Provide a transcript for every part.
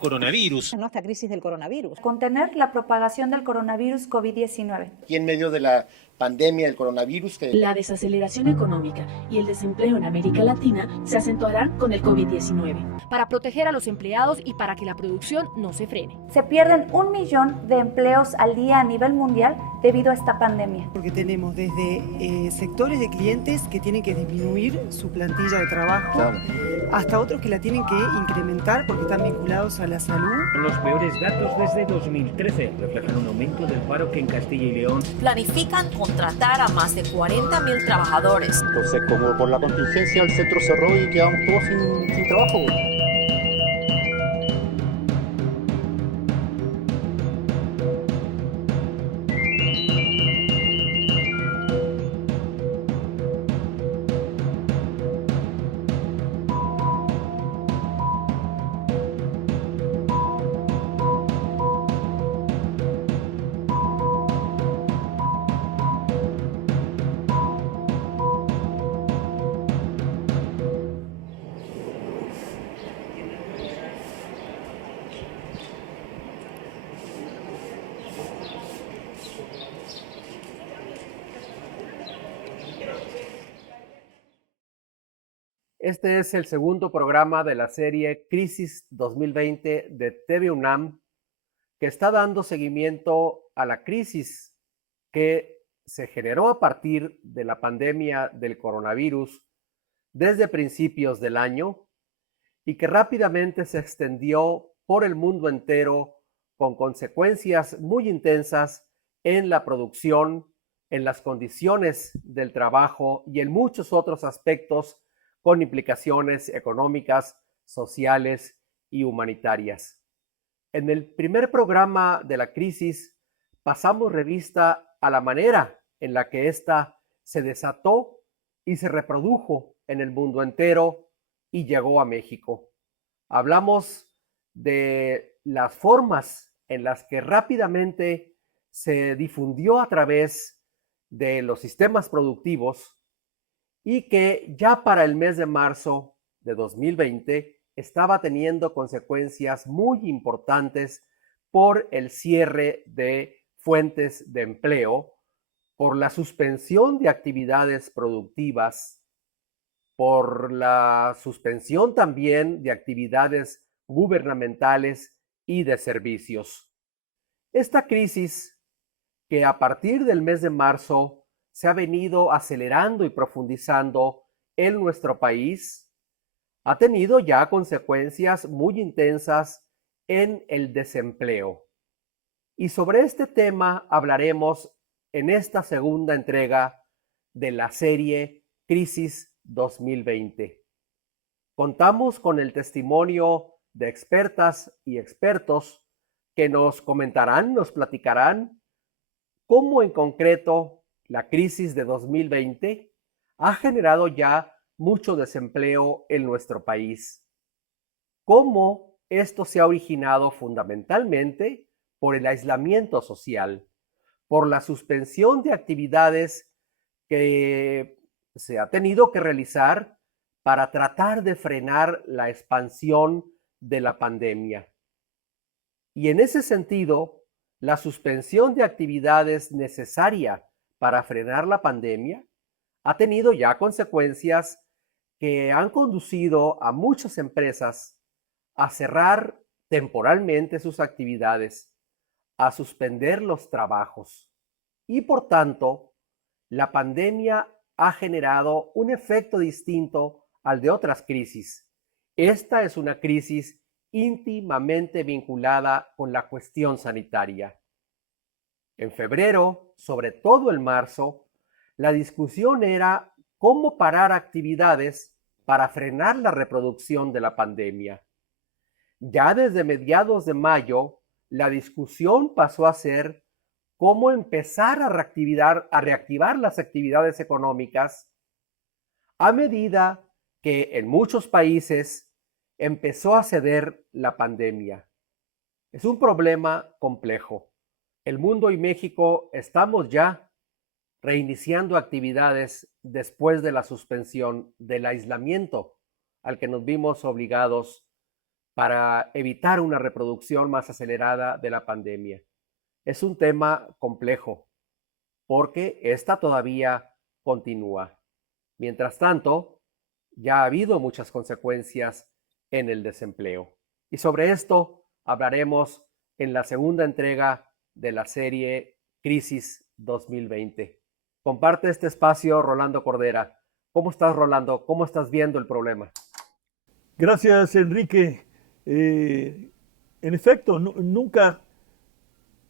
coronavirus. En esta crisis del coronavirus. Contener la propagación del coronavirus COVID-19. Y en medio de la pandemia del coronavirus. La desaceleración económica y el desempleo en América Latina se acentuarán con el COVID-19. Para proteger a los empleados y para que la producción no se frene. Se pierden 1 millón de empleos al día a nivel mundial debido a esta pandemia. Porque tenemos desde sectores de clientes que tienen que disminuir su plantilla de trabajo, hasta otros que la tienen que incrementar porque están vinculados a la salud. Los peores datos desde 2013 reflejan un aumento del paro que en Castilla y León. Planifican contratar a más de 40.000 trabajadores. Entonces, como por la contingencia, el centro cerró y quedamos todos sin trabajo. Este es el segundo programa de la serie Crisis 2020 de TV UNAM, que está dando seguimiento a la crisis que se generó a partir de la pandemia del coronavirus desde principios del año y que rápidamente se extendió por el mundo entero con consecuencias muy intensas en la producción, en las condiciones del trabajo y en muchos otros aspectos con implicaciones económicas, sociales y humanitarias. En el primer programa de la crisis pasamos revista a la manera en la que ésta se desató y se reprodujo en el mundo entero y llegó a México. Hablamos de las formas en las que rápidamente se difundió a través de los sistemas productivos y que ya para el mes de marzo de 2020 estaba teniendo consecuencias muy importantes por el cierre de fuentes de empleo, por la suspensión de actividades productivas, por la suspensión también de actividades gubernamentales y de servicios. Esta crisis, que a partir del mes de marzo se ha venido acelerando y profundizando en nuestro país, ha tenido ya consecuencias muy intensas en el desempleo. Y sobre este tema hablaremos en esta segunda entrega de la serie Crisis 2020. Contamos con el testimonio de expertas y expertos que nos comentarán, nos platicarán cómo en concreto la crisis de 2020 ha generado ya mucho desempleo en nuestro país. Cómo esto se ha originado fundamentalmente por el aislamiento social, por la suspensión de actividades que se ha tenido que realizar para tratar de frenar la expansión de la pandemia. Y en ese sentido, la suspensión de actividades necesaria para frenar la pandemia ha tenido ya consecuencias que han conducido a muchas empresas a cerrar temporalmente sus actividades, a suspender los trabajos. Y por tanto, la pandemia ha generado un efecto distinto al de otras crisis. Esta es una crisis íntimamente vinculada con la cuestión sanitaria. En febrero, sobre todo en marzo, la discusión era cómo parar actividades para frenar la reproducción de la pandemia. Ya desde mediados de mayo, la discusión pasó a ser cómo empezar a reactivar las actividades económicas a medida que en muchos países empezó a ceder la pandemia. Es un problema complejo. El mundo y México estamos ya reiniciando actividades después de la suspensión del aislamiento al que nos vimos obligados para evitar una reproducción más acelerada de la pandemia. Es un tema complejo porque esta todavía continúa. Mientras tanto, ya ha habido muchas consecuencias en el desempleo. Y sobre esto hablaremos en la segunda entrega de la serie Crisis 2020. Comparte este espacio Rolando Cordera. ¿Cómo estás, Rolando? ¿Cómo estás viendo el problema? Gracias, Enrique. En efecto,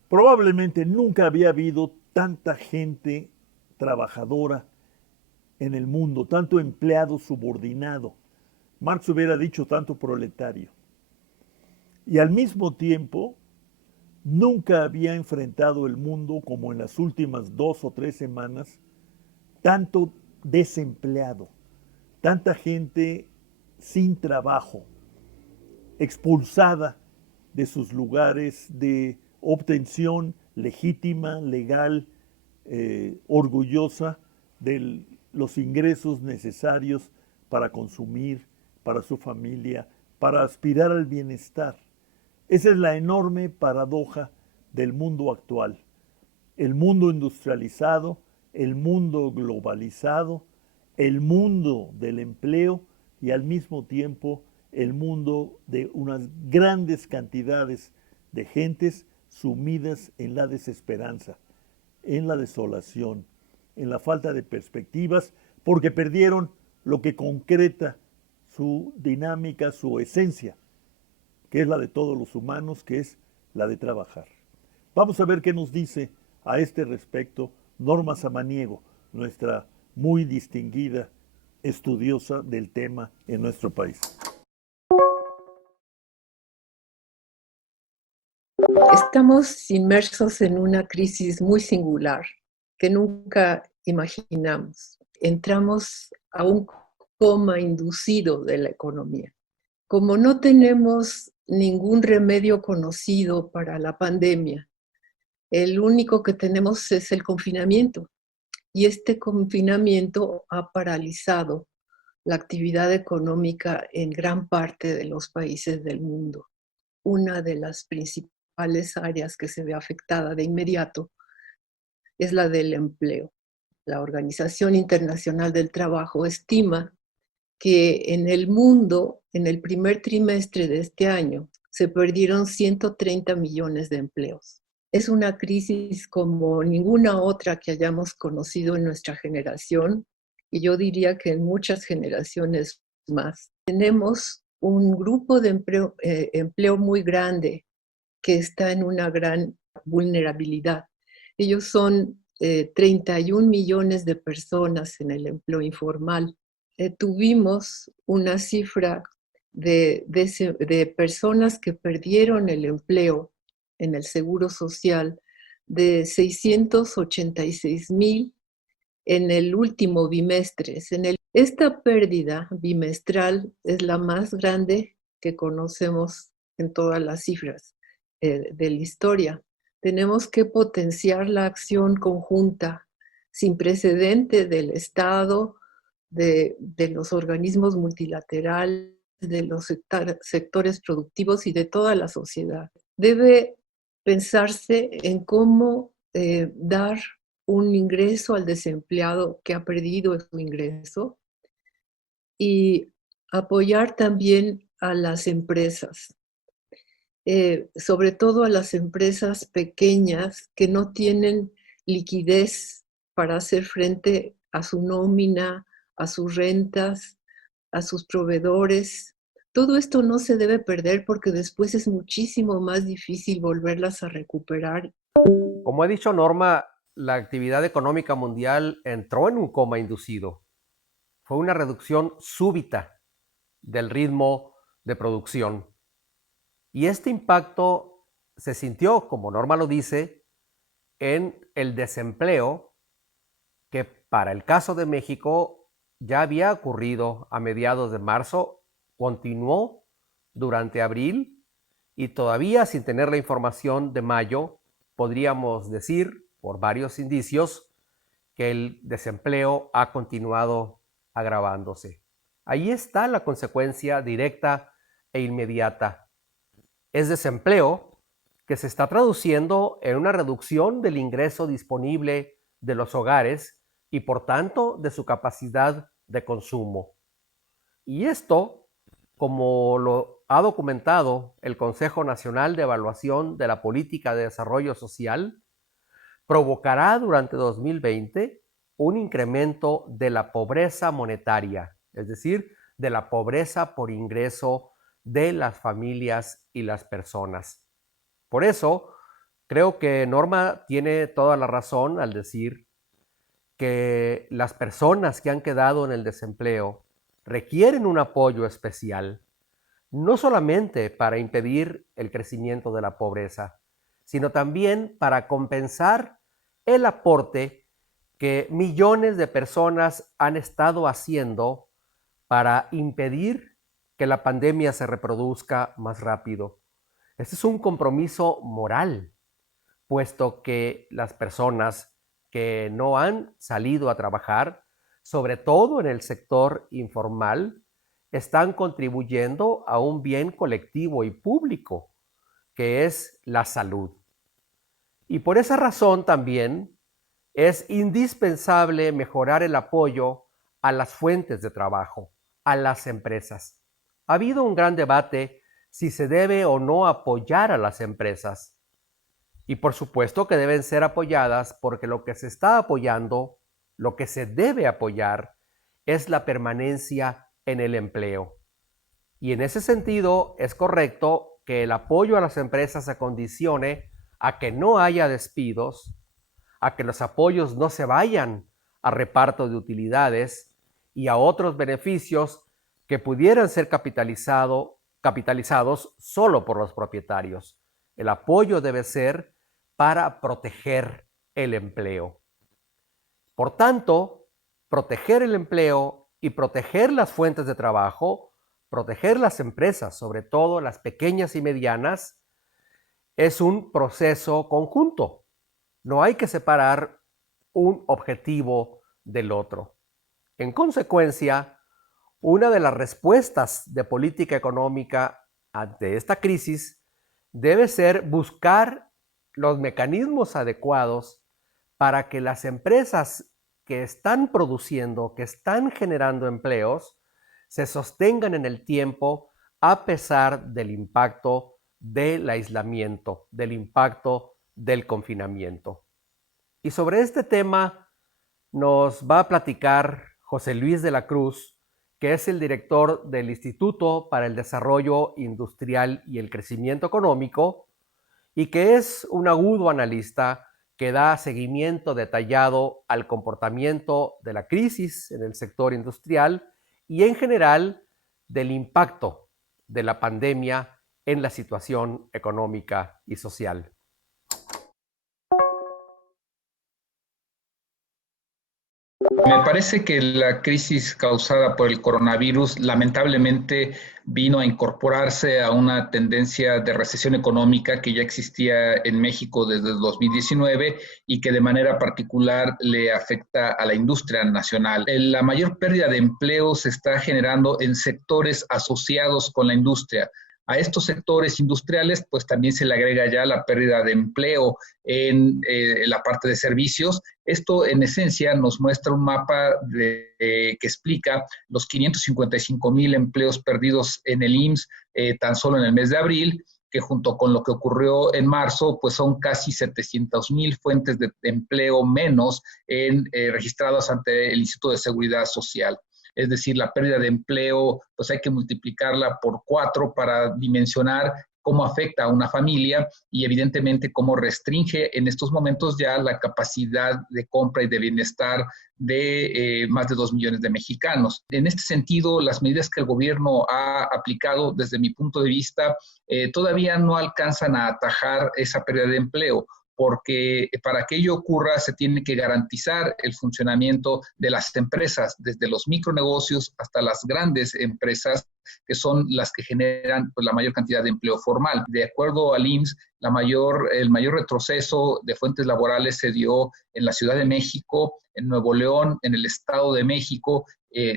probablemente nunca había habido tanta gente trabajadora en el mundo, tanto empleado subordinado. Marx hubiera dicho tanto proletario. Y al mismo tiempo, nunca había enfrentado el mundo, como en las últimas 2 o 3 semanas, tanto desempleado, tanta gente sin trabajo, expulsada de sus lugares de obtención legítima, legal, orgullosa de los ingresos necesarios para consumir, para su familia, para aspirar al bienestar. Esa es la enorme paradoja del mundo actual. El mundo industrializado, el mundo globalizado, el mundo del empleo y al mismo tiempo el mundo de unas grandes cantidades de gentes sumidas en la desesperanza, en la desolación, en la falta de perspectivas, porque perdieron lo que concreta su dinámica, su esencia, que es la de todos los humanos, que es la de trabajar. Vamos a ver qué nos dice a este respecto Norma Samaniego, nuestra muy distinguida estudiosa del tema en nuestro país. Estamos inmersos en una crisis muy singular que nunca imaginamos. Entramos a un coma inducido de la economía. Como no tenemos ningún remedio conocido para la pandemia, el único que tenemos es el confinamiento. Y este confinamiento ha paralizado la actividad económica en gran parte de los países del mundo. Una de las principales áreas que se ve afectada de inmediato es la del empleo. La Organización Internacional del Trabajo estima que en el mundo, en el primer trimestre de este año, se perdieron 130 millones de empleos. Es una crisis como ninguna otra que hayamos conocido en nuestra generación, y yo diría que en muchas generaciones más. Tenemos un grupo de empleo muy grande que está en una gran vulnerabilidad. Ellos son 31 millones de personas en el empleo informal. Tuvimos una cifra de personas que perdieron el empleo en el Seguro Social de 686,000 en el último bimestre. Esta pérdida bimestral es la más grande que conocemos en todas las cifras de la historia. Tenemos que potenciar la acción conjunta sin precedente del Estado, de los organismos multilaterales, de los sectores productivos y de toda la sociedad. Debe pensarse en cómo dar un ingreso al desempleado que ha perdido su ingreso y apoyar también a las empresas, sobre todo a las empresas pequeñas que no tienen liquidez para hacer frente a su nómina, a sus rentas, a sus proveedores. Todo esto no se debe perder porque después es muchísimo más difícil volverlas a recuperar. Como ha dicho Norma, la actividad económica mundial entró en un coma inducido. Fue una reducción súbita del ritmo de producción. Y este impacto se sintió, como Norma lo dice, en el desempleo, que para el caso de México ya había ocurrido a mediados de marzo, continuó durante abril y todavía sin tener la información de mayo, podríamos decir, por varios indicios, que el desempleo ha continuado agravándose. Ahí está la consecuencia directa e inmediata. Es desempleo que se está traduciendo en una reducción del ingreso disponible de los hogares y por tanto de su capacidad de consumo. Y esto, como lo ha documentado el Consejo Nacional de Evaluación de la Política de Desarrollo Social, provocará durante 2020 un incremento de la pobreza monetaria, es decir, de la pobreza por ingreso de las familias y las personas. Por eso, creo que Norma tiene toda la razón al decir que las personas que han quedado en el desempleo requieren un apoyo especial, no solamente para impedir el crecimiento de la pobreza, sino también para compensar el aporte que millones de personas han estado haciendo para impedir que la pandemia se reproduzca más rápido. Este es un compromiso moral, puesto que las personas que no han salido a trabajar, sobre todo en el sector informal, están contribuyendo a un bien colectivo y público, que es la salud. Y por esa razón también es indispensable mejorar el apoyo a las fuentes de trabajo, a las empresas. Ha habido un gran debate si se debe o no apoyar a las empresas. Y por supuesto que deben ser apoyadas porque lo que se está apoyando, lo que se debe apoyar, es la permanencia en el empleo. Y en ese sentido es correcto que el apoyo a las empresas se condicione a que no haya despidos, a que los apoyos no se vayan a reparto de utilidades y a otros beneficios que pudieran ser capitalizados solo por los propietarios. El apoyo debe ser para proteger el empleo. Por tanto, proteger el empleo y proteger las fuentes de trabajo, proteger las empresas, sobre todo las pequeñas y medianas, es un proceso conjunto. No hay que separar un objetivo del otro. En consecuencia, una de las respuestas de política económica ante esta crisis debe ser buscar los mecanismos adecuados para que las empresas que están produciendo, que están generando empleos, se sostengan en el tiempo a pesar del impacto del aislamiento, del impacto del confinamiento. Y sobre este tema nos va a platicar José Luis de la Cruz, que es el director del Instituto para el Desarrollo Industrial y el Crecimiento Económico, y que es un agudo analista que da seguimiento detallado al comportamiento de la crisis en el sector industrial y en general del impacto de la pandemia en la situación económica y social. Me parece que la crisis causada por el coronavirus lamentablemente vino a incorporarse a una tendencia de recesión económica que ya existía en México desde el 2019 y que de manera particular le afecta a la industria nacional. La mayor pérdida de empleo se está generando en sectores asociados con la industria. A estos sectores industriales, pues también se le agrega ya la pérdida de empleo en la parte de servicios. Esto, en esencia, nos muestra un mapa que explica los 555,000 empleos perdidos en el IMSS tan solo en el mes de abril, que junto con lo que ocurrió en marzo, pues son casi 700,000 fuentes de empleo menos registradas ante el Instituto de Seguridad Social. Es decir, la pérdida de empleo, pues hay que multiplicarla por 4 para dimensionar cómo afecta a una familia y evidentemente cómo restringe en estos momentos ya la capacidad de compra y de bienestar de más de 2 millones de mexicanos. En este sentido, las medidas que el gobierno ha aplicado desde mi punto de vista todavía no alcanzan a atajar esa pérdida de empleo, porque para que ello ocurra se tiene que garantizar el funcionamiento de las empresas, desde los micronegocios hasta las grandes empresas, que son las que generan pues, la mayor cantidad de empleo formal. De acuerdo al IMSS, el mayor retroceso de fuentes laborales se dio en la Ciudad de México, en Nuevo León, en el Estado de México,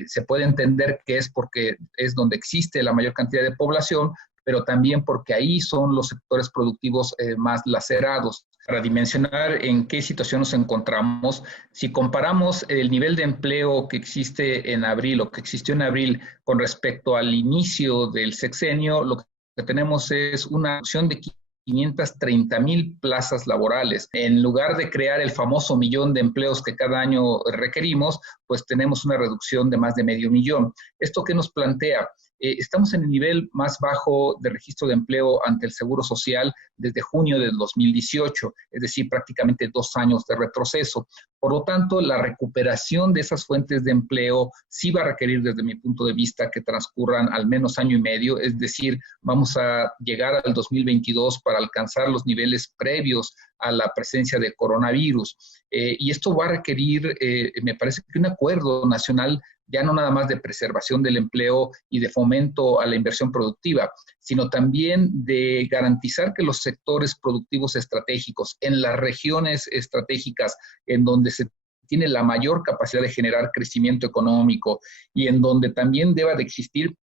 Se puede entender que es porque es donde existe la mayor cantidad de población, pero también porque ahí son los sectores productivos más lacerados. Para dimensionar en qué situación nos encontramos, si comparamos el nivel de empleo que existe en abril o que existió en abril con respecto al inicio del sexenio, lo que tenemos es una reducción de 530,000 plazas laborales. En lugar de crear el famoso 1,000,000 de empleos que cada año requerimos, pues tenemos una reducción de más de 500,000. ¿Esto qué nos plantea? Estamos en el nivel más bajo de registro de empleo ante el Seguro Social desde junio del 2018, es decir, prácticamente 2 años de retroceso. Por lo tanto, la recuperación de esas fuentes de empleo sí va a requerir, desde mi punto de vista, que transcurran al menos año y medio, es decir, vamos a llegar al 2022 para alcanzar los niveles previos a la presencia de coronavirus. Y esto va a requerir, me parece que un acuerdo nacional ya no nada más de preservación del empleo y de fomento a la inversión productiva, sino también de garantizar que los sectores productivos estratégicos en las regiones estratégicas en donde se tiene la mayor capacidad de generar crecimiento económico y en donde también deba de existir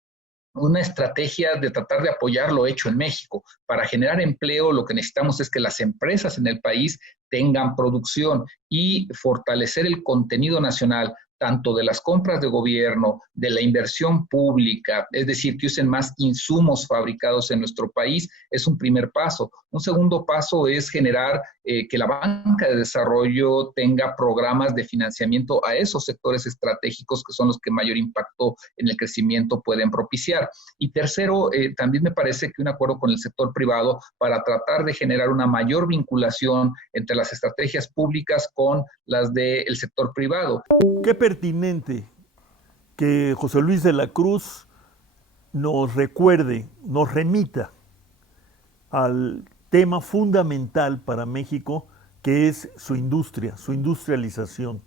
una estrategia de tratar de apoyar lo hecho en México. Para generar empleo, lo que necesitamos es que las empresas en el país tengan producción y fortalecer el contenido nacional, tanto de las compras de gobierno, de la inversión pública, es decir, que usen más insumos fabricados en nuestro país, es un primer paso. Un segundo paso es generar que la banca de desarrollo tenga programas de financiamiento a esos sectores estratégicos que son los que mayor impacto en el crecimiento pueden propiciar. Y tercero, también me parece que un acuerdo con el sector privado para tratar de generar una mayor vinculación entre las estrategias públicas con las del sector privado. Qué pertinente que José Luis de la Cruz nos recuerde, nos remita al tema fundamental para México, que es su industria, su industrialización.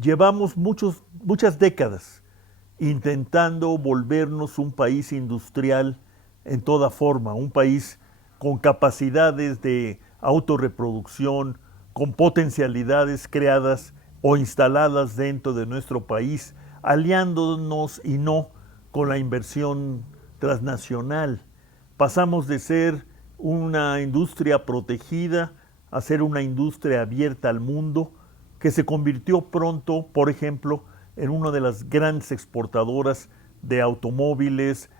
Llevamos muchas décadas intentando volvernos un país industrial en toda forma, un país con capacidades de autorreproducción, con potencialidades creadas o instaladas dentro de nuestro país, aliándonos y no con la inversión transnacional. Pasamos de ser una industria protegida a ser una industria abierta al mundo, que se convirtió pronto, por ejemplo, en una de las grandes exportadoras de automóviles,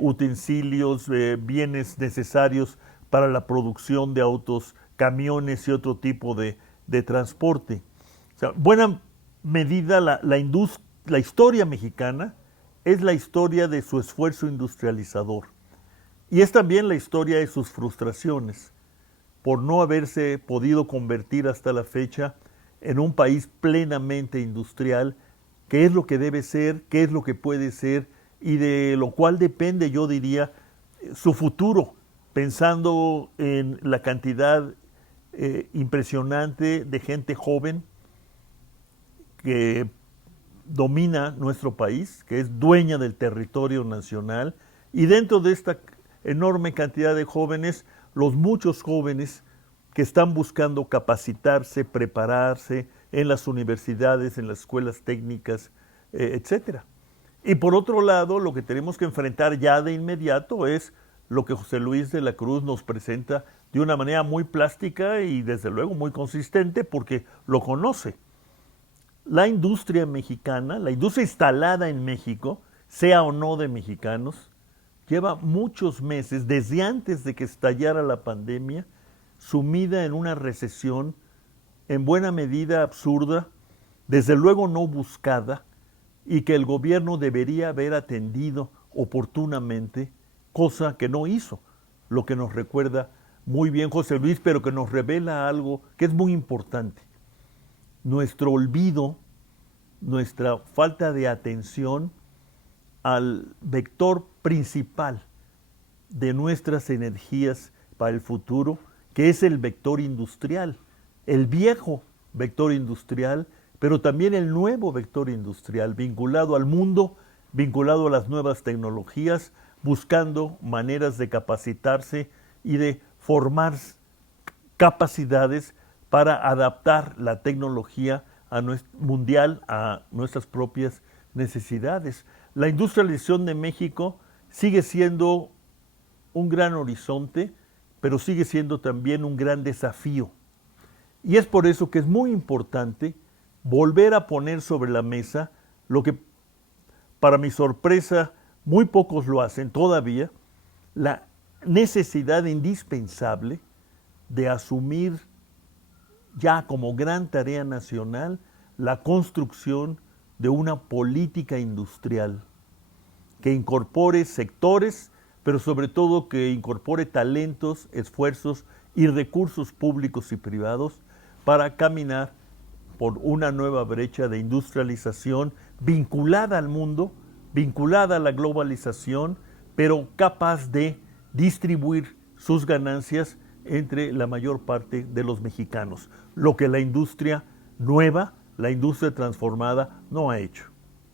utensilios, bienes necesarios para la producción de autos, camiones y otro tipo de transporte. O sea, buena medida la historia mexicana es la historia de su esfuerzo industrializador y es también la historia de sus frustraciones por no haberse podido convertir hasta la fecha en un país plenamente industrial, que es lo que debe ser, qué es lo que puede ser y de lo cual depende, yo diría, su futuro, pensando en la cantidad impresionante de gente joven que domina nuestro país, que es dueña del territorio nacional, y dentro de esta enorme cantidad de jóvenes, los muchos jóvenes que están buscando capacitarse, prepararse en las universidades, en las escuelas técnicas, etcétera. Y por otro lado, lo que tenemos que enfrentar ya de inmediato es lo que José Luis de la Cruz nos presenta de una manera muy plástica y desde luego muy consistente porque lo conoce. La industria mexicana, la industria instalada en México, sea o no de mexicanos, lleva muchos meses, desde antes de que estallara la pandemia, sumida en una recesión en buena medida absurda, desde luego no buscada, y que el gobierno debería haber atendido oportunamente, cosa que no hizo, lo que nos recuerda muy bien José Luis, pero que nos revela algo que es muy importante. Nuestro olvido, nuestra falta de atención al vector principal de nuestras energías para el futuro, que es el vector industrial, el viejo vector industrial, pero también el nuevo vector industrial, vinculado al mundo, vinculado a las nuevas tecnologías, buscando maneras de capacitarse y de formar capacidades para adaptar la tecnología mundial a nuestras propias necesidades. La industrialización de México sigue siendo un gran horizonte, pero sigue siendo también un gran desafío. Y es por eso que es muy importante volver a poner sobre la mesa lo que, para mi sorpresa, muy pocos lo hacen todavía, la necesidad indispensable de asumir ya como gran tarea nacional la construcción de una política industrial que incorpore sectores, pero sobre todo que incorpore talentos, esfuerzos y recursos públicos y privados para caminar por una nueva brecha de industrialización vinculada al mundo, vinculada a la globalización, pero capaz de distribuir sus ganancias entre la mayor parte de los mexicanos, lo que la industria nueva, la industria transformada no ha hecho.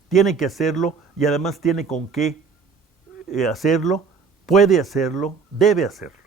Tiene que hacerlo y además tiene con qué hacerlo, puede hacerlo, debe hacerlo.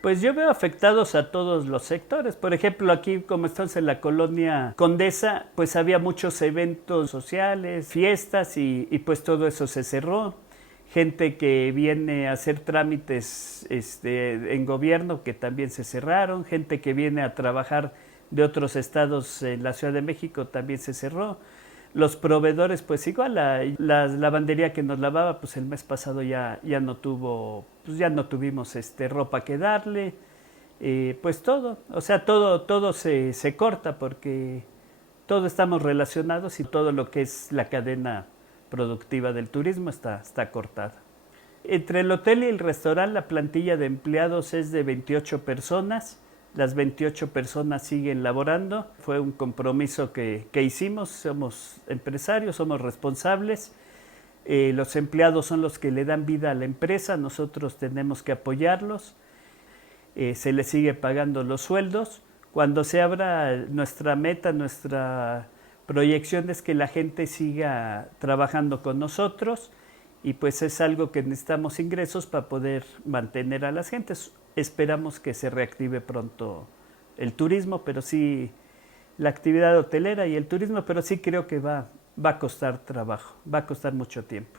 Pues yo veo afectados a todos los sectores. Por ejemplo, aquí como estamos en la colonia Condesa, pues había muchos eventos sociales, fiestas y pues todo eso se cerró. Gente que viene a hacer trámites en gobierno que también se cerraron. Gente que viene a trabajar de otros estados en la Ciudad de México también se cerró. Los proveedores, pues igual, la lavandería que nos lavaba, pues el mes pasado ya no tuvimos ropa que darle, pues todo, o sea, todo se corta porque todos estamos relacionados y todo lo que es la cadena productiva del turismo está cortada. Entre el hotel y el restaurante, la plantilla de empleados es de 28 personas. Las 28 personas siguen laborando. Fue un compromiso que hicimos. Somos empresarios, somos responsables. Los empleados son los que le dan vida a la empresa. Nosotros tenemos que apoyarlos. Se les sigue pagando los sueldos. Cuando se abra, nuestra meta, nuestra proyección es que la gente siga trabajando con nosotros y pues es algo que necesitamos ingresos para poder mantener a las gentes. Esperamos que se reactive pronto el turismo, pero sí la actividad hotelera y el turismo, pero sí creo que va a costar trabajo, va a costar mucho tiempo.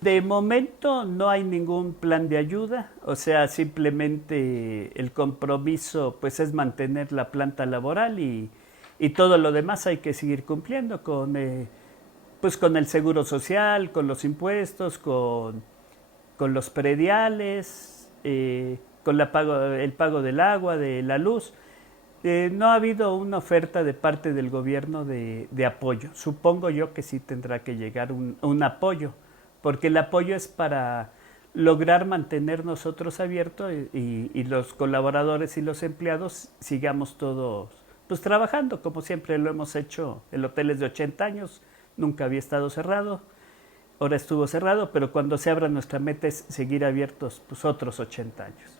De momento no hay ningún plan de ayuda, o sea, simplemente el compromiso pues es mantener la planta laboral y todo lo demás hay que seguir cumpliendo con el seguro social, con los impuestos, con los prediales, con el pago del agua, de la luz. No ha habido una oferta de parte del gobierno de apoyo. Supongo yo que sí tendrá que llegar un apoyo, porque el apoyo es para lograr mantener nosotros abiertos y los colaboradores y los empleados sigamos todos pues trabajando como siempre lo hemos hecho. El hotel es de 80 años, nunca había estado cerrado, ahora estuvo cerrado, pero cuando se abra nuestra meta es seguir abiertos pues otros 80 años.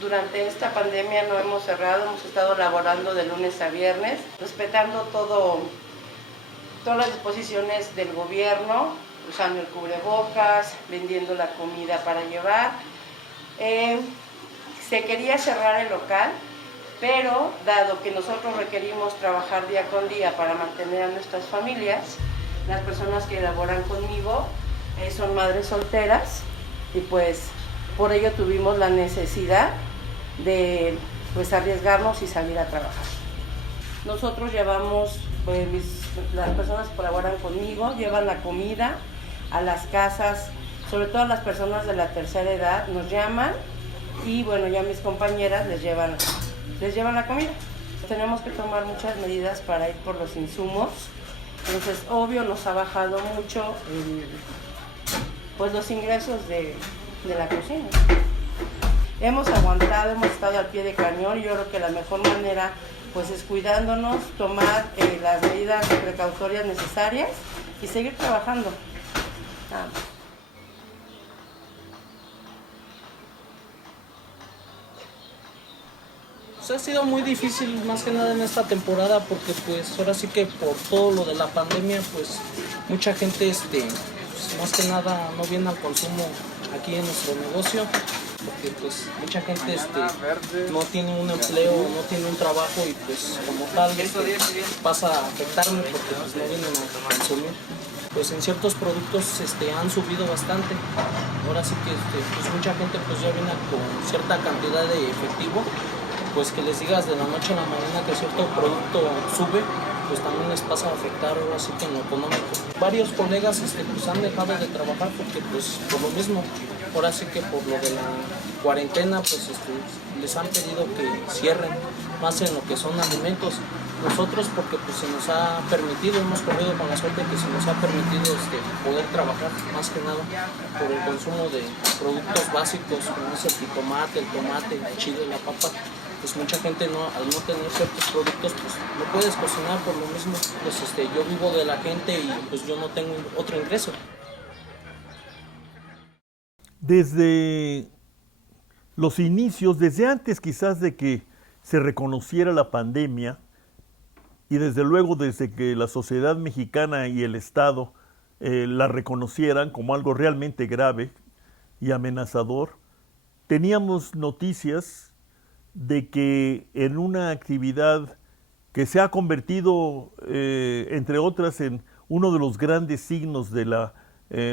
Durante esta pandemia no hemos cerrado, hemos estado laborando de lunes a viernes, respetando todas las disposiciones del gobierno, usando el cubrebocas, vendiendo la comida para llevar. Se quería cerrar el local, Pero dado que nosotros requerimos trabajar día con día para mantener a nuestras familias, las personas que laboran conmigo son madres solteras y pues por ello tuvimos la necesidad de pues arriesgarnos y salir a trabajar. Nosotros llevamos, pues las personas que colaboran conmigo llevan la comida a las casas, sobre todo las personas de la tercera edad nos llaman y bueno, ya mis compañeras les llevan la comida. Tenemos que tomar muchas medidas para ir por los insumos, entonces obvio nos ha bajado mucho pues los ingresos de la cocina. Hemos aguantado, hemos estado al pie de cañón y yo creo que la mejor manera pues es cuidándonos, tomar las medidas precautorias necesarias y seguir trabajando. Pues ha sido muy difícil más que nada en esta temporada porque pues ahora sí que por todo lo de la pandemia pues mucha gente pues, más que nada no viene al consumo aquí en nuestro negocio porque pues mucha gente no tiene un empleo, no tiene un trabajo y pues como tal pasa a afectarme porque pues no vienen a consumir. Pues en ciertos productos han subido bastante. Ahora sí que pues mucha gente pues ya viene con cierta cantidad de efectivo, pues que les digas de la noche a la mañana que cierto producto sube, pues también les pasa a afectar ahora sí que en lo económico. Varios colegas pues han dejado de trabajar porque pues por lo mismo, ahora sí que por lo de la cuarentena pues les han pedido que cierren más en lo que son alimentos. Nosotros porque pues se nos ha permitido, hemos corrido con la suerte que se nos ha permitido poder trabajar más que nada por el consumo de productos básicos como es el jitomate, el tomate, el chile, la papa. Pues mucha gente al no tener ciertos productos pues no puedes cocinar por lo mismo, pues yo vivo de la gente y pues yo no tengo otro ingreso. Desde los inicios, desde antes quizás de que se reconociera la pandemia y desde luego desde que la sociedad mexicana y el Estado la reconocieran como algo realmente grave y amenazador, teníamos noticias de que en una actividad que se ha convertido, entre otras, en uno de los grandes signos de la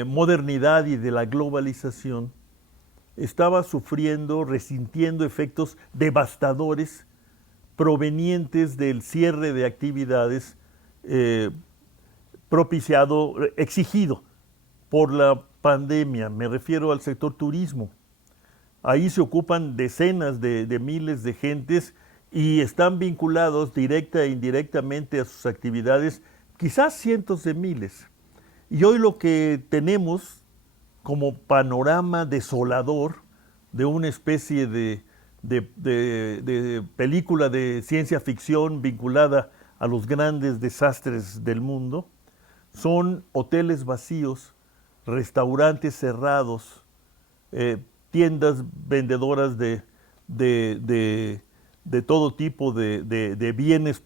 modernidad y de la globalización, estaba sufriendo, resintiendo efectos devastadores provenientes del cierre de actividades exigido por la pandemia. Me refiero al sector turismo. Ahí se ocupan decenas de miles de gentes y están vinculados directa e indirectamente a sus actividades, quizás cientos de miles. Y hoy lo que tenemos como panorama desolador de una especie de película de ciencia ficción vinculada a los grandes desastres del mundo, son hoteles vacíos, restaurantes cerrados, tiendas vendedoras de todo tipo de bienes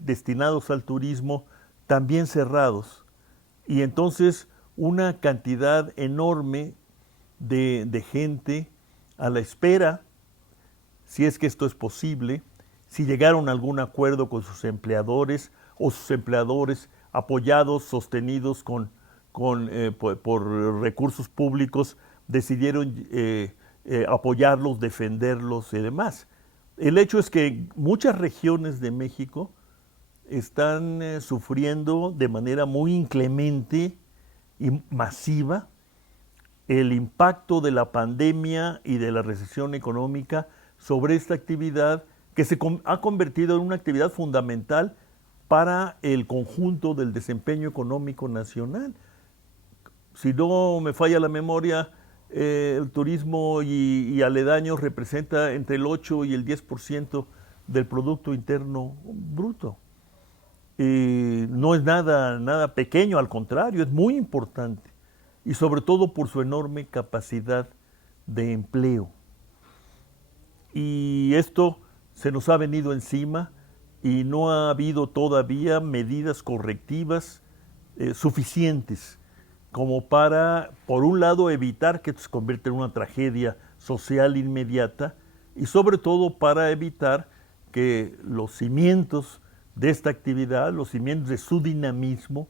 destinados al turismo, también cerrados. Y entonces una cantidad enorme de gente a la espera, si es que esto es posible, si llegaron a algún acuerdo con sus empleadores o sus empleadores apoyados, sostenidos por recursos públicos, decidieron apoyarlos, defenderlos y demás. El hecho es que muchas regiones de México están sufriendo de manera muy inclemente y masiva el impacto de la pandemia y de la recesión económica sobre esta actividad que se ha convertido en una actividad fundamental para el conjunto del desempeño económico nacional. Si no me falla la memoria, el turismo y aledaños representa entre el 8 y el 10% del Producto Interno Bruto. No es nada pequeño, al contrario, es muy importante. Y sobre todo por su enorme capacidad de empleo. Y esto se nos ha venido encima y no ha habido todavía medidas correctivas suficientes como para, por un lado, evitar que esto se convierta en una tragedia social inmediata y sobre todo para evitar que los cimientos de esta actividad, los cimientos de su dinamismo,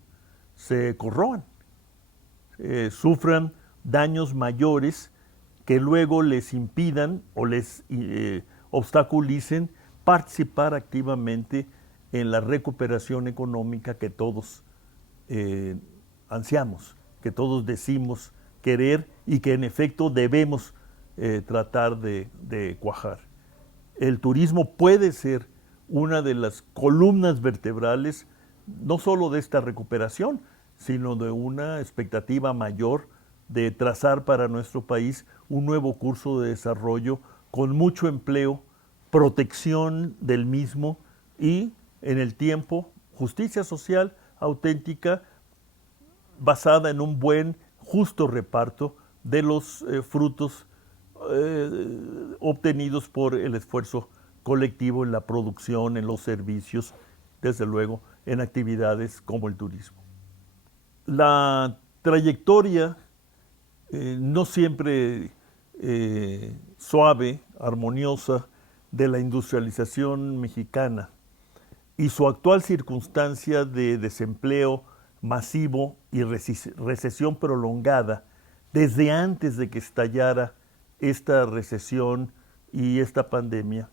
se corroan, sufran daños mayores que luego les impidan o les obstaculicen participar activamente en la recuperación económica que todos ansiamos, que todos decimos querer y que en efecto debemos tratar de cuajar. El turismo puede ser una de las columnas vertebrales no solo de esta recuperación, sino de una expectativa mayor de trazar para nuestro país un nuevo curso de desarrollo con mucho empleo, protección del mismo y, en el tiempo, justicia social auténtica basada en un buen, justo reparto de los frutos obtenidos por el esfuerzo colectivo en la producción, en los servicios, desde luego, en actividades como el turismo. La trayectoria no siempre suave, armoniosa, de la industrialización mexicana y su actual circunstancia de desempleo masivo y recesión prolongada desde antes de que estallara esta recesión y esta pandemia,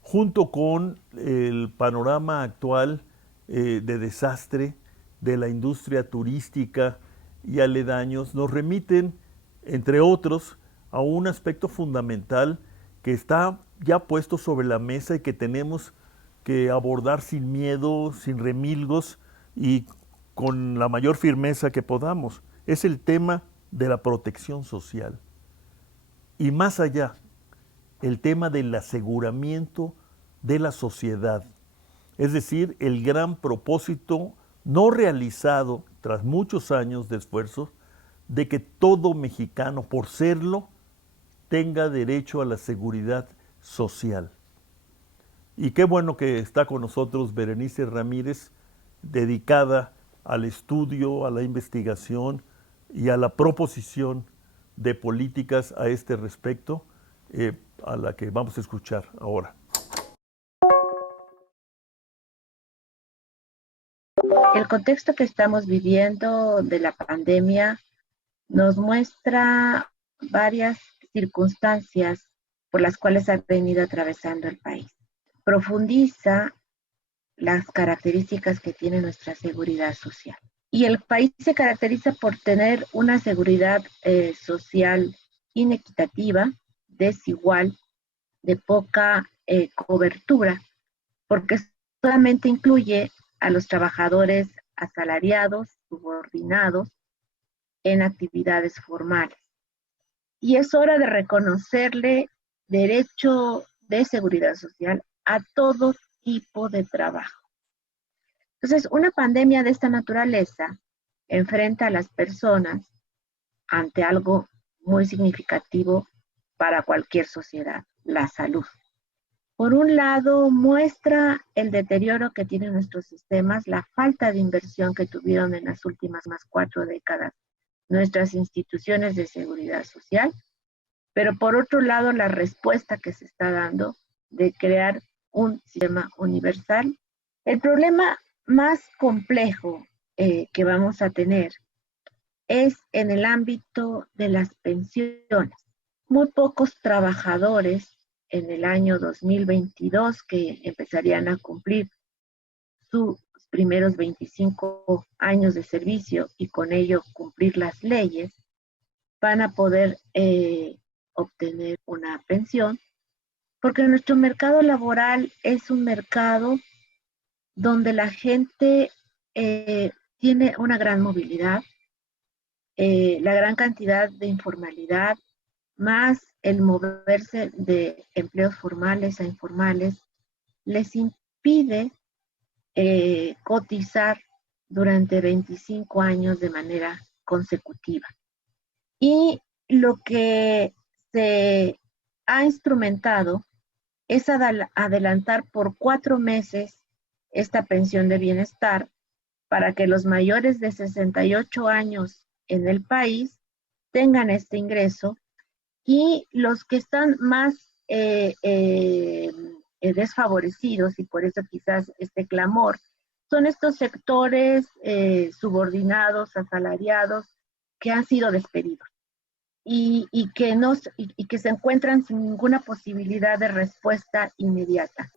junto con el panorama actual de desastre de la industria turística y aledaños, nos remiten, entre otros, a un aspecto fundamental que está ya puesto sobre la mesa y que tenemos que abordar sin miedo, sin remilgos y con la mayor firmeza que podamos. Es el tema de la protección social. Y más allá, el tema del aseguramiento de la sociedad, es decir, el gran propósito no realizado tras muchos años de esfuerzo de que todo mexicano, por serlo, tenga derecho a la seguridad social. Y qué bueno que está con nosotros Berenice Ramírez, dedicada al estudio, a la investigación y a la proposición de políticas a este respecto, a la que vamos a escuchar ahora. El contexto que estamos viviendo de la pandemia nos muestra varias circunstancias por las cuales ha venido atravesando el país. Profundiza las características que tiene nuestra seguridad social. Y el país se caracteriza por tener una seguridad social inequitativa, desigual, de poca cobertura, porque solamente incluye a los trabajadores asalariados, subordinados, en actividades formales. Y es hora de reconocerle derecho de seguridad social a todo tipo de trabajo. Entonces, una pandemia de esta naturaleza enfrenta a las personas ante algo muy significativo para cualquier sociedad, la salud. Por un lado, muestra el deterioro que tienen nuestros sistemas, la falta de inversión que tuvieron en las últimas 4 décadas nuestras instituciones de seguridad social, pero por otro lado, la respuesta que se está dando de crear un sistema universal. El problema más complejo que vamos a tener es en el ámbito de las pensiones. Muy pocos trabajadores en el año 2022 que empezarían a cumplir sus primeros 25 años de servicio y con ello cumplir las leyes, van a poder obtener una pensión, porque nuestro mercado laboral es un mercado donde la gente tiene una gran movilidad, la gran cantidad de informalidad, más el moverse de empleos formales a informales, les impide cotizar durante 25 años de manera consecutiva. Y lo que se ha instrumentado es adelantar por 4 meses esta pensión de bienestar para que los mayores de 68 años en el país tengan este ingreso y los que están más desfavorecidos, y por eso quizás este clamor, son estos sectores subordinados, asalariados, que han sido despedidos y que se encuentran sin ninguna posibilidad de respuesta inmediata.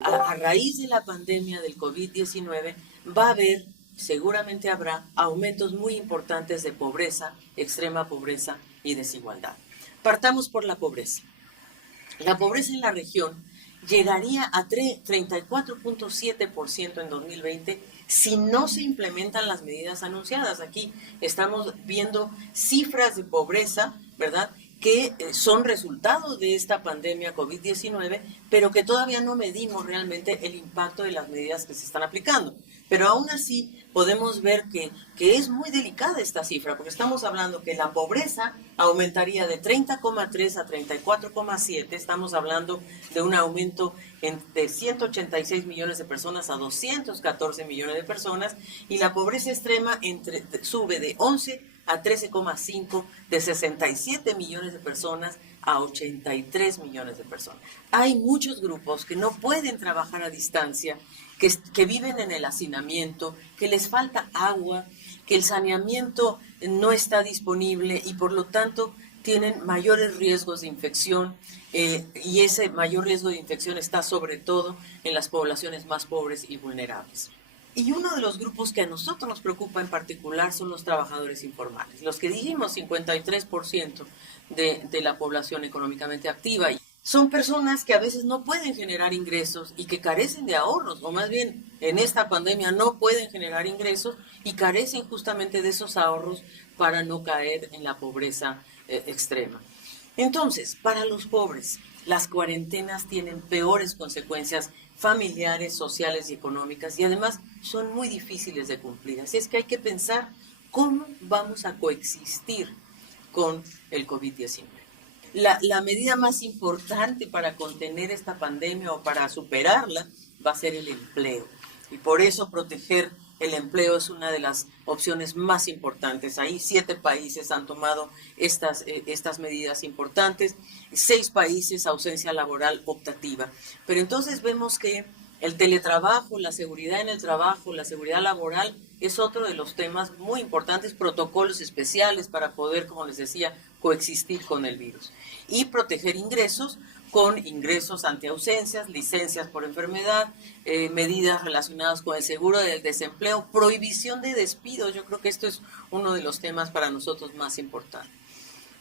A raíz de la pandemia del COVID-19 va a haber, seguramente habrá, aumentos muy importantes de pobreza, extrema pobreza y desigualdad. Partamos por la pobreza. La pobreza en la región llegaría a 34.7% en 2020 si no se implementan las medidas anunciadas. Aquí estamos viendo cifras de pobreza, ¿verdad?, que son resultado de esta pandemia COVID-19, pero que todavía no medimos realmente el impacto de las medidas que se están aplicando. Pero aún así podemos ver que es muy delicada esta cifra, porque estamos hablando que la pobreza aumentaría de 30,3 a 34,7, estamos hablando de un aumento de 186 millones de personas a 214 millones de personas, y la pobreza extrema sube de 11 a 13,5, de 67 millones de personas a 83 millones de personas. Hay muchos grupos que no pueden trabajar a distancia, que viven en el hacinamiento, que les falta agua, que el saneamiento no está disponible y por lo tanto tienen mayores riesgos de infección, y ese mayor riesgo de infección está sobre todo en las poblaciones más pobres y vulnerables. Y uno de los grupos que a nosotros nos preocupa en particular son los trabajadores informales, los que dijimos 53% de la población económicamente activa. Son personas que a veces no pueden generar ingresos y que carecen de ahorros, o más bien en esta pandemia no pueden generar ingresos y carecen justamente de esos ahorros para no caer en la pobreza extrema. Entonces, para los pobres, las cuarentenas tienen peores consecuencias familiares, sociales y económicas, y además son muy difíciles de cumplir. Así es que hay que pensar cómo vamos a coexistir con el COVID-19. La medida más importante para contener esta pandemia o para superarla va a ser el empleo. Y por eso proteger el empleo es una de las opciones más importantes. Ahí 7 países han tomado estas medidas importantes, 6 países ausencia laboral optativa. Pero entonces vemos que el teletrabajo, la seguridad en el trabajo, la seguridad laboral es otro de los temas muy importantes, protocolos especiales para poder, como les decía, coexistir con el virus. Y proteger ingresos con ingresos ante ausencias, licencias por enfermedad, medidas relacionadas con el seguro del desempleo, prohibición de despidos. Yo creo que esto es uno de los temas para nosotros más importantes.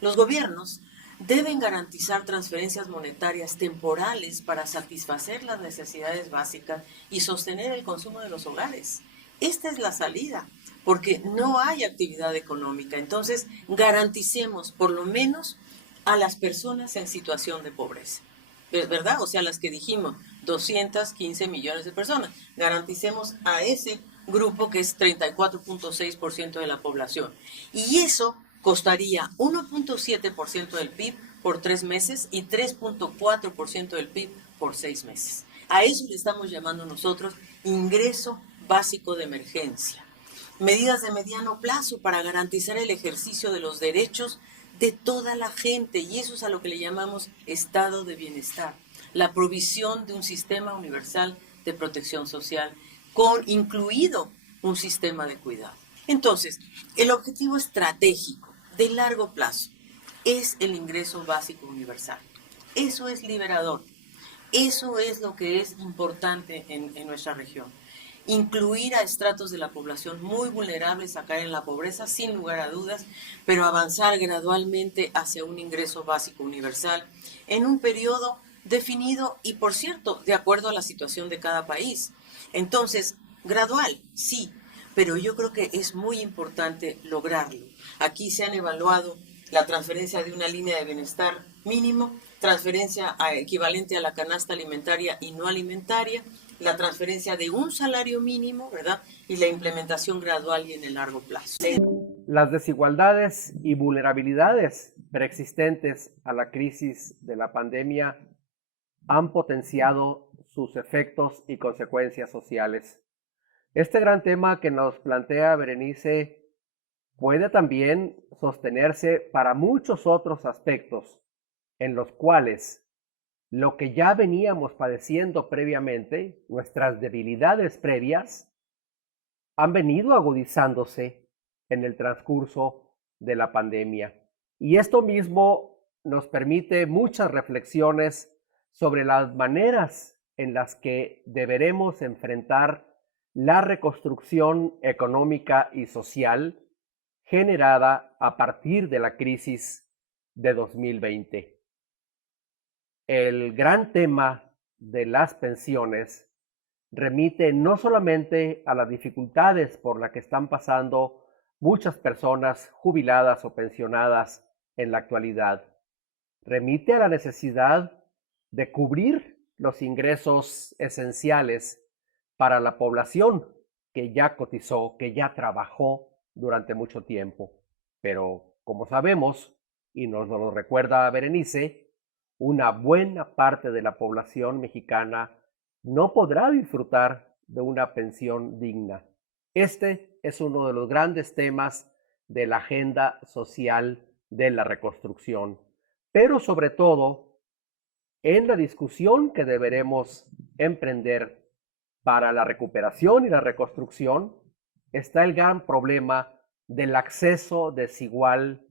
Los gobiernos deben garantizar transferencias monetarias temporales para satisfacer las necesidades básicas y sostener el consumo de los hogares. Esta es la salida, porque no hay actividad económica. Entonces, garanticemos por lo menos a las personas en situación de pobreza, ¿verdad? O sea, las que dijimos, 215 millones de personas. Garanticemos a ese grupo que es 34.6% de la población. Y eso costaría 1.7% del PIB por 3 meses y 3.4% del PIB por 6 meses. A eso le estamos llamando nosotros ingreso básico de emergencia. Medidas de mediano plazo para garantizar el ejercicio de los derechos de toda la gente, y eso es a lo que le llamamos estado de bienestar, la provisión de un sistema universal de protección social, incluido un sistema de cuidado. Entonces, el objetivo estratégico de largo plazo es el ingreso básico universal. Eso es liberador, eso es lo que es importante en nuestra región. Incluir a estratos de la población muy vulnerables a caer en la pobreza, sin lugar a dudas, pero avanzar gradualmente hacia un ingreso básico universal en un periodo definido y, por cierto, de acuerdo a la situación de cada país. Entonces, gradual, sí, pero yo creo que es muy importante lograrlo. Aquí se han evaluado la transferencia de una línea de bienestar mínimo, transferencia equivalente a la canasta alimentaria y no alimentaria, la transferencia de un salario mínimo, ¿verdad? Y la implementación gradual y en el largo plazo. Las desigualdades y vulnerabilidades preexistentes a la crisis de la pandemia han potenciado sus efectos y consecuencias sociales. Este gran tema que nos plantea Berenice puede también sostenerse para muchos otros aspectos en los cuales lo que ya veníamos padeciendo previamente, nuestras debilidades previas, han venido agudizándose en el transcurso de la pandemia. Y esto mismo nos permite muchas reflexiones sobre las maneras en las que deberemos enfrentar la reconstrucción económica y social generada a partir de la crisis de 2020. El gran tema de las pensiones remite no solamente a las dificultades por las que están pasando muchas personas jubiladas o pensionadas en la actualidad, remite a la necesidad de cubrir los ingresos esenciales para la población que ya cotizó, que ya trabajó durante mucho tiempo. Pero, como sabemos, y nos lo recuerda Berenice, una buena parte de la población mexicana no podrá disfrutar de una pensión digna. Este es uno de los grandes temas de la agenda social de la reconstrucción, pero sobre todo en la discusión que deberemos emprender para la recuperación y la reconstrucción está el gran problema del acceso desigual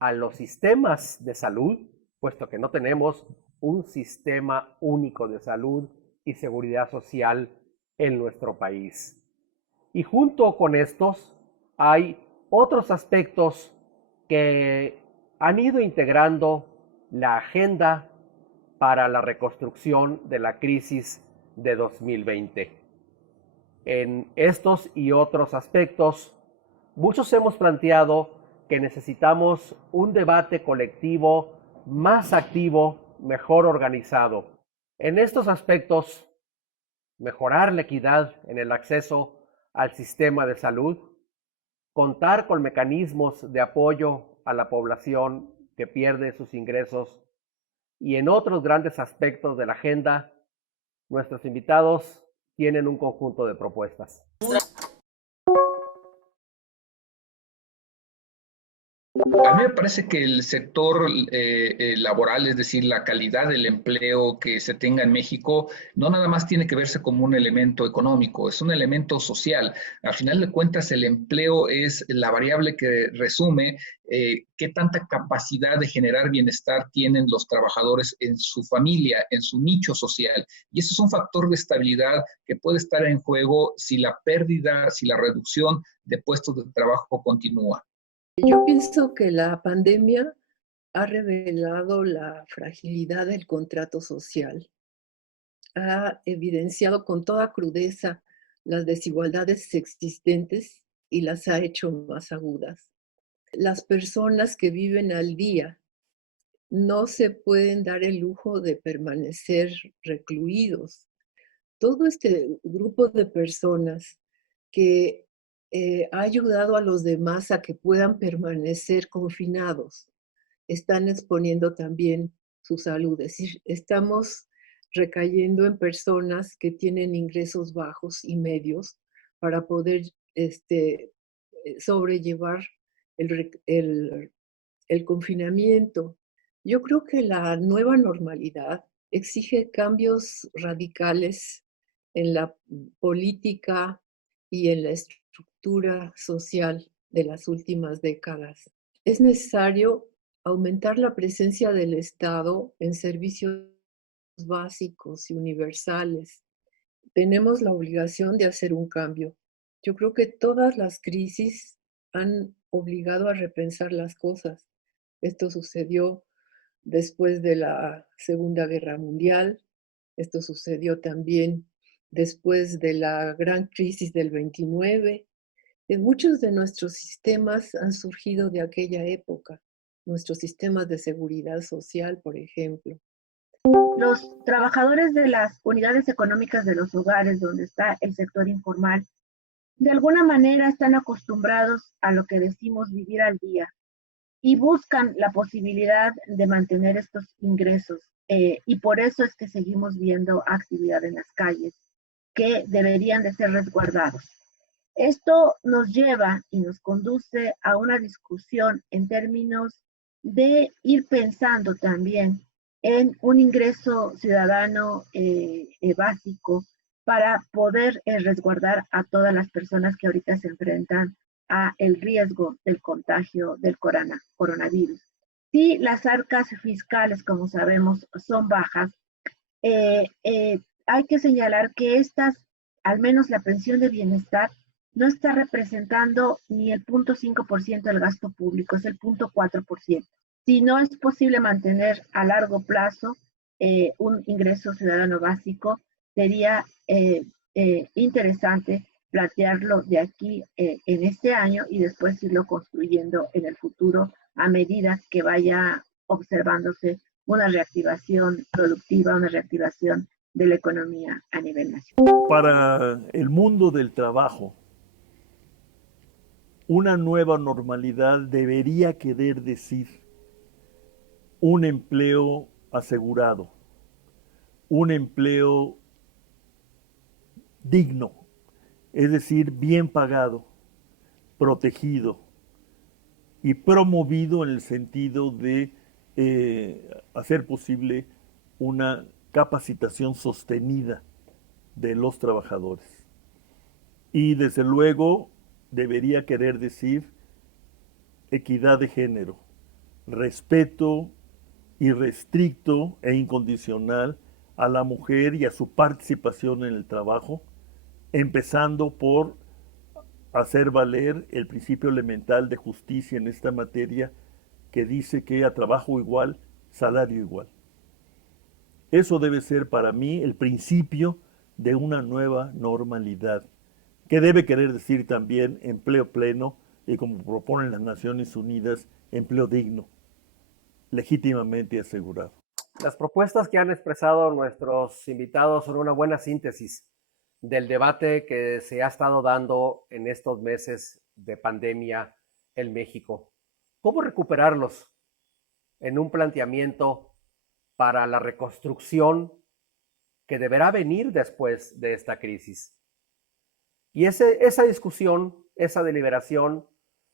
a los sistemas de salud, puesto que no tenemos un sistema único de salud y seguridad social en nuestro país. Y junto con estos hay otros aspectos que han ido integrando la agenda para la reconstrucción de la crisis de 2020. En estos y otros aspectos, muchos hemos planteado que necesitamos un debate colectivo más activo, mejor organizado. En estos aspectos, mejorar la equidad en el acceso al sistema de salud, contar con mecanismos de apoyo a la población que pierde sus ingresos y en otros grandes aspectos de la agenda, nuestros invitados tienen un conjunto de propuestas. A mí me parece que el sector laboral, es decir, la calidad del empleo que se tenga en México, no nada más tiene que verse como un elemento económico, es un elemento social. Al final de cuentas, el empleo es la variable que resume qué tanta capacidad de generar bienestar tienen los trabajadores en su familia, en su nicho social. Y eso es un factor de estabilidad que puede estar en juego si la pérdida, si la reducción de puestos de trabajo continúa. Yo pienso que la pandemia ha revelado la fragilidad del contrato social, ha evidenciado con toda crudeza las desigualdades existentes y las ha hecho más agudas. Las personas que viven al día no se pueden dar el lujo de permanecer recluidos. Todo este grupo de personas que ha ayudado a los demás a que puedan permanecer confinados, están exponiendo también su salud. Es decir, estamos recayendo en personas que tienen ingresos bajos y medios para poder sobrellevar el confinamiento. Yo creo que la nueva normalidad exige cambios radicales en la política y en la estructura social de las últimas décadas. Es necesario aumentar la presencia del Estado en servicios básicos y universales. Tenemos la obligación de hacer un cambio. Yo creo que todas las crisis han obligado a repensar las cosas. Esto sucedió después de la Segunda Guerra Mundial. Esto sucedió también después de la gran crisis del 29. Muchos de nuestros sistemas han surgido de aquella época. Nuestros sistemas de seguridad social, por ejemplo. Los trabajadores de las unidades económicas de los hogares donde está el sector informal, de alguna manera están acostumbrados a lo que decimos vivir al día y buscan la posibilidad de mantener estos ingresos. Y por eso es que seguimos viendo actividad en las calles que deberían de ser resguardados. Esto nos lleva y nos conduce a una discusión en términos de ir pensando también en un ingreso ciudadano básico para poder resguardar a todas las personas que ahorita se enfrentan a el riesgo del contagio del coronavirus. Si las arcas fiscales, como sabemos, son bajas, hay que señalar que estas, al menos la pensión de bienestar, no está representando ni el 0.5% del gasto público, es el 0.4%. Si no es posible mantener a largo plazo un ingreso ciudadano básico, sería interesante plantearlo de aquí en este año y después irlo construyendo en el futuro a medida que vaya observándose una reactivación productiva, una reactivación de la economía a nivel nacional. Para el mundo del trabajo, una nueva normalidad debería querer decir un empleo asegurado, un empleo digno, es decir, bien pagado, protegido y promovido en el sentido de hacer posible una capacitación sostenida de los trabajadores. Y desde luego debería querer decir equidad de género, respeto irrestricto e incondicional a la mujer y a su participación en el trabajo, empezando por hacer valer el principio elemental de justicia en esta materia que dice que a trabajo igual, salario igual. Eso debe ser para mí el principio de una nueva normalidad, que debe querer decir también empleo pleno y, como proponen las Naciones Unidas, empleo digno, legítimamente asegurado. Las propuestas que han expresado nuestros invitados son una buena síntesis del debate que se ha estado dando en estos meses de pandemia en México. ¿Cómo recuperarlos en un planteamiento para la reconstrucción que deberá venir después de esta crisis? Y esa discusión, esa deliberación,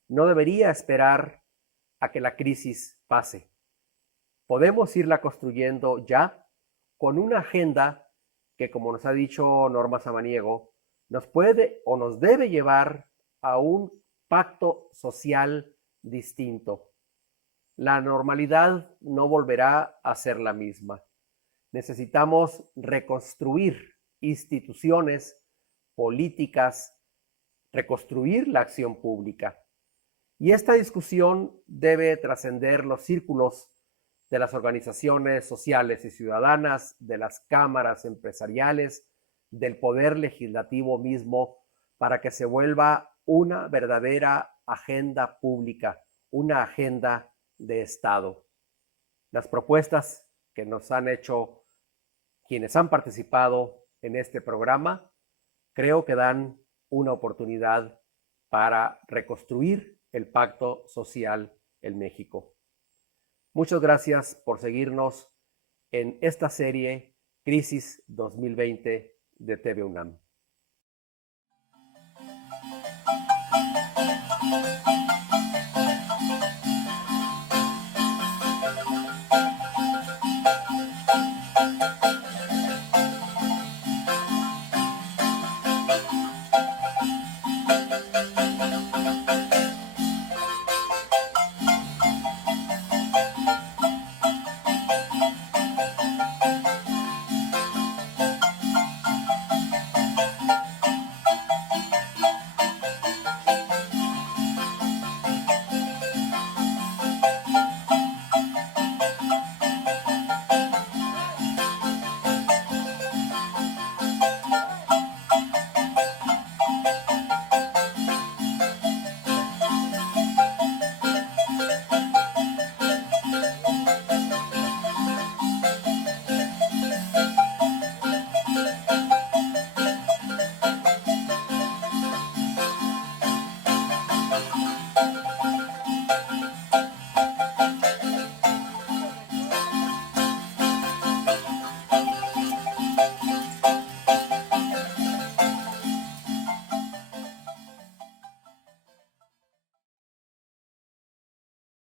no debería esperar a que la crisis pase. Podemos irla construyendo ya con una agenda que, como nos ha dicho Norma Samaniego, nos puede o nos debe llevar a un pacto social distinto. La normalidad no volverá a ser la misma. Necesitamos reconstruir instituciones, políticas, reconstruir la acción pública. Y esta discusión debe trascender los círculos de las organizaciones sociales y ciudadanas, de las cámaras empresariales, del poder legislativo mismo, para que se vuelva una verdadera agenda pública, una agenda de Estado. Las propuestas que nos han hecho quienes han participado en este programa, creo que dan una oportunidad para reconstruir el pacto social en México. Muchas gracias por seguirnos en esta serie Crisis 2020 de TV UNAM.